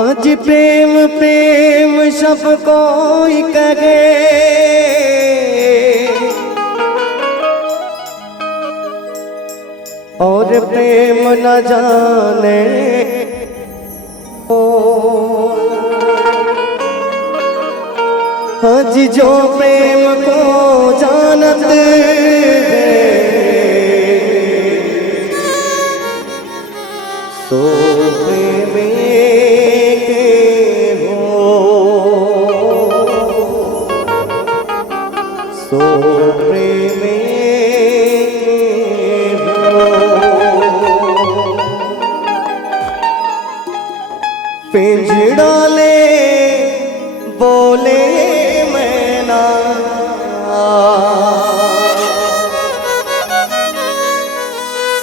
आज प्रेम प्रेम सब कोई कहे, और प्रेम न जाने आज जो प्रेम को जानत है सो प्रेम के हो, सो प्रेम के हो। पिंजड़ा ले बोले मैना,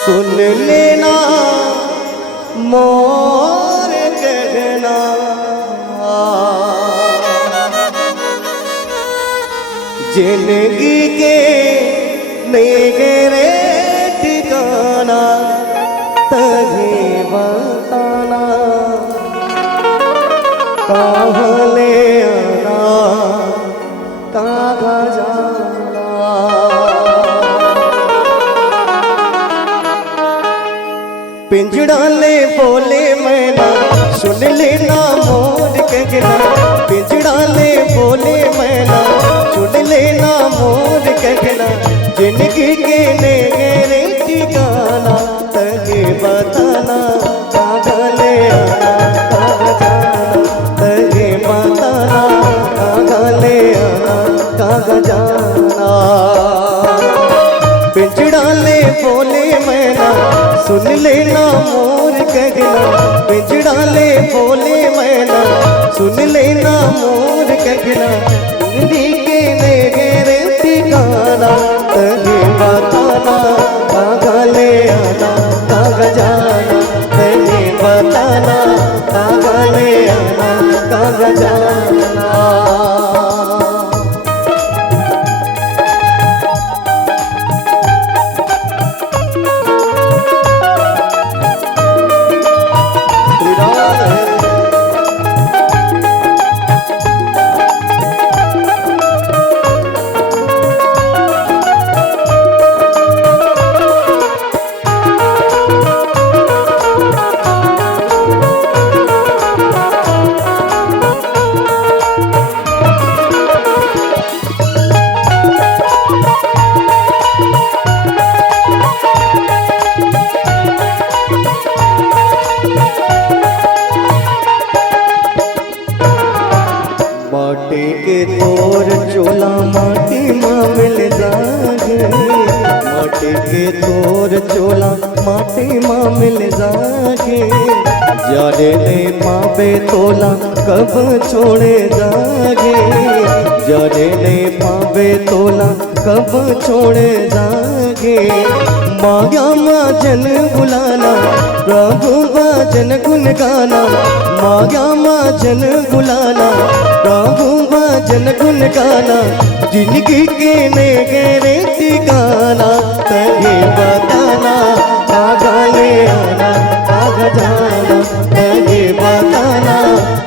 सुन लेना मोर कहना, जिंदगी के मेरे ठिकाना तभी बताना, कहाँ ले आना कहाँ जाना। पिंजड़ा ले बोले मैना, सुन लेना मोर कहना, पिंजड़ा ले बोले मैना, सुन लेना मोर कहना, जिंदगी के मेरे ठिकाना तभी बताना, कहाँ ले आना कहाँ जाना तभी बताना, कहाँ ले आना कहाँ जाना। पिंजड़ा ले बोले मैना, सुन लेना मोर कहना, पिंजड़ा ले बोले मैना, सुन लेना मोर कहना, जिंदगी के मेरे ठिकाना तभी बताना, कहाँ ले आना कहाँ जाना तभी बताना, कहाँ ले आना कहाँ जाना। माटी के तोर चोला माटी माँ मिल जागे, माटी के तोर चोला माटी माँ मिल जागे, जाने ने पावे तोला कब छोड़े जागे, जाने ने पावे तोला कब छोड़े जागे। माया माजन बुलाना प्रभु भजन गुन गाना, माया माजन बुलाना प्रभु भजन गुन गाना, जिंदगी के मेरे ठिकाना तभी बताना, कहाँ ले आना कहाँ जाना तभी बताना,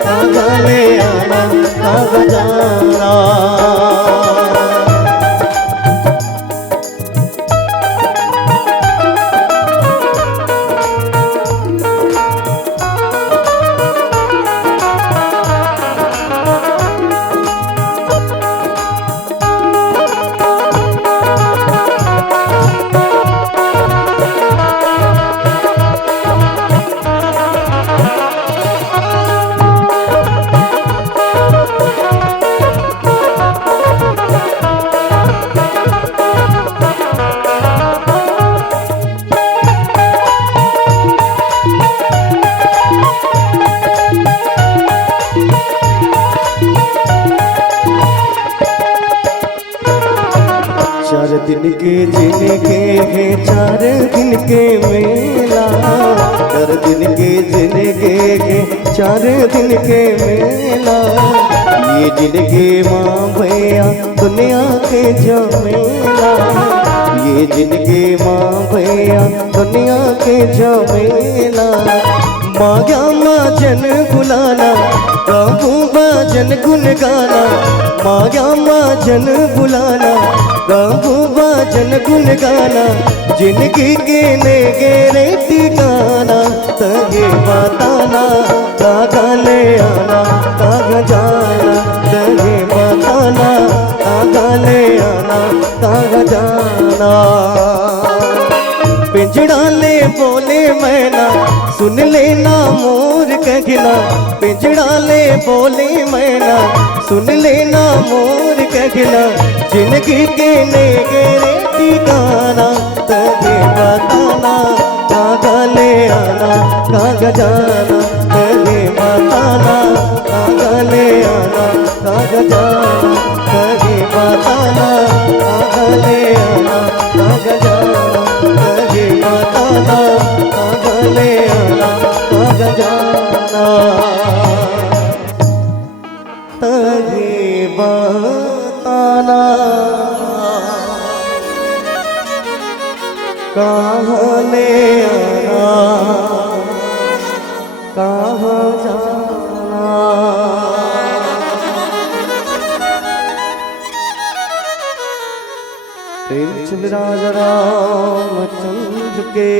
कहाँ ले आना कहाँ जाना। चार दिन के जिनके है चार दिन के मेला, चार दिन के जिनके है चार दिन के मेला, ये जिनके माँ भैया दुनिया के झमेला, ये जिनके माँ भैया दुनिया के झमेला। मांगा माजन बुलाना गाऊं बाजन गुन गाना, मांगा माजन बुलाना गाऊं बाजन गुन गाना, जिनकी के ने गेरे ठिकाना तगे बताना कागा ले आना कागा जाना, तगे बताना कागा ले आना कागा जाना। पिंजड़ा ले बोले मैना सुन लेना मोर कहना, पिंजड़ा ले बोले मैना सुन लेना मोर कहना, जिंदगी के ने गेरे ठिकाना तगे बताना कागा ले आना कागा जाना, तगे बताना कागा ले आना कागा जाना, तगे बताना कागा ले आना कागा जाना, तगे बताना कागा ले आना कागा जाना, तगे बताना कहाँ ले आना कहाँ जाना। प्रेमचंद्र राजा रामचंद्र के